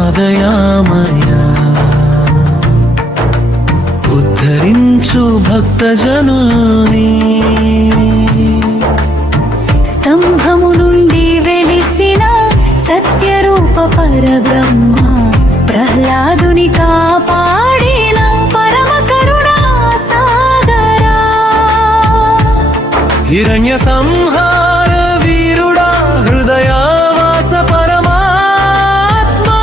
నరసింహాదయామయా ఉద్ధరించు భక్తజనుని స్తంభము నుండి వెలిసిన సత్యరూప పరబ్రహ్మ ప్రహ్లాదుని కాపాడిన పరమ కరుణా సాగరా హిరణ్య సంహార వీరుడా హృదయావాస పరమాత్మా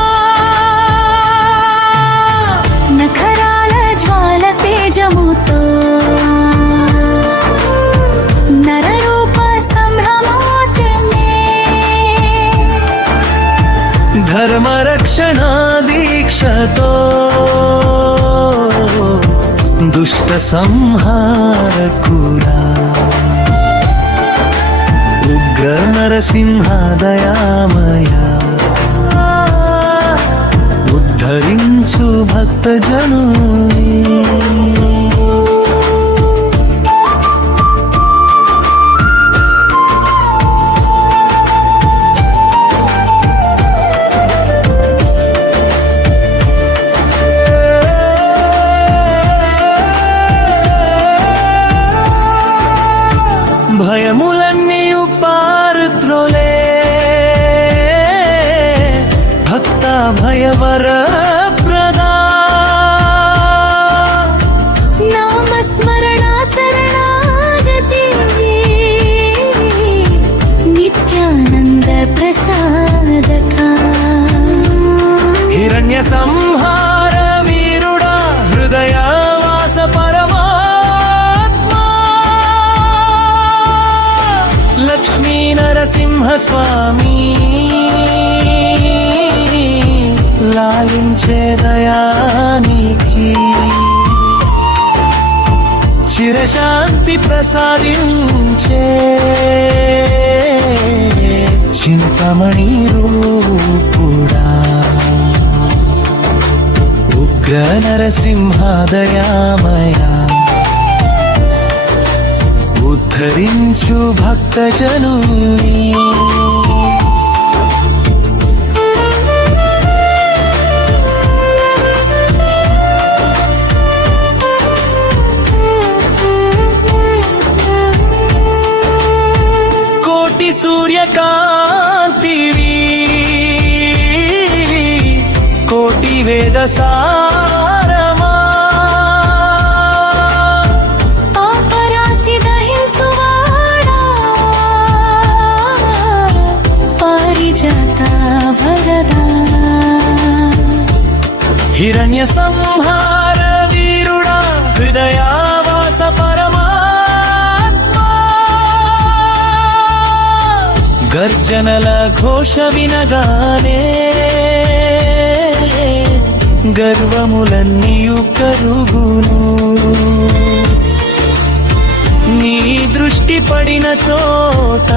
నఖరాల జ్వాల తేజముతో నరరూప సంభ్రమాత్మే ధర్మరక్షణ దీక్షతో దుష్ట సంహారకుడా ఉగ్ర నరసింహాదయామయా ఉద్ధరించు భక్తజనుని భయములన్నీయు పారుత్రోలే భక్త భయవర ప్రదా నామస్మరణ శరణాగతి నిత్యానంద ప్రసాదక హిరణ్య సంహార వీరుడా హృదయావాస పరమాత్మా లక్ష్మీ నరసింహ స్వామి లాలించే దయానికి చిరశాంతి ప్రసాదించే చింతమణి రూపుడా ఉగ్ర నరసింహాదయామయా ఉద్ధరించు భక్తజనుని కోటి సూర్యకాంతివి కోటి వేద సారమా పాపరాశి దహించువాడా పారిజాత వరదా హిరణ్య సంహార వీరుడా హృదయావాస పరమాత్మా గర్జనల ఘోష వినగానే గర్వములన్నీయు కరుగును నీ దృష్టి పడిన చోట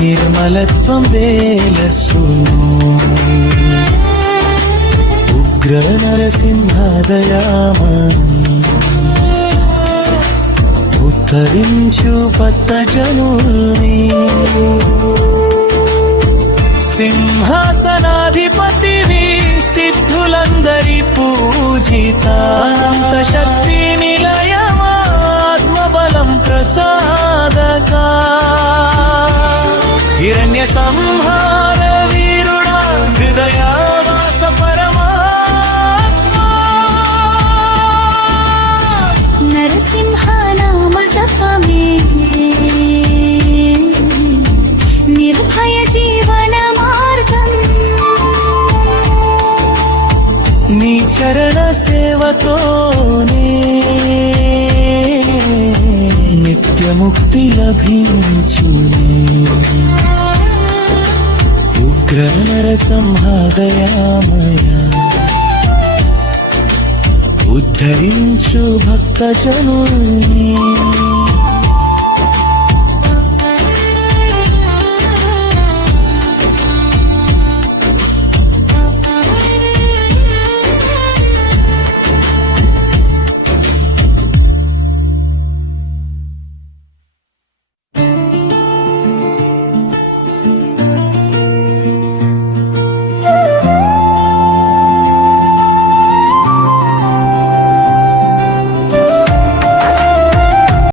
నిర్మలత్వం వేలసును ఉగ్ర నరసింహాదయామని ఉద్ధరించు భక్తజనుని సింహాసనాధిపతివి సిద్ధులందరి పూజిత అనంత శక్తి నిలయమాత్మబలం ప్రసాదకా హిరణ్య సంహార వీరుడా హృదయావాస పరమాత్మా నరసింహనామ జపమే నిర్భయ జీవన మార్గం నీ చరణ సేవతోనే నిత్యముక్తి లభించుని ఉగ్ర నరసింహాదయామయా ఉద్ధరించు భక్తజనుని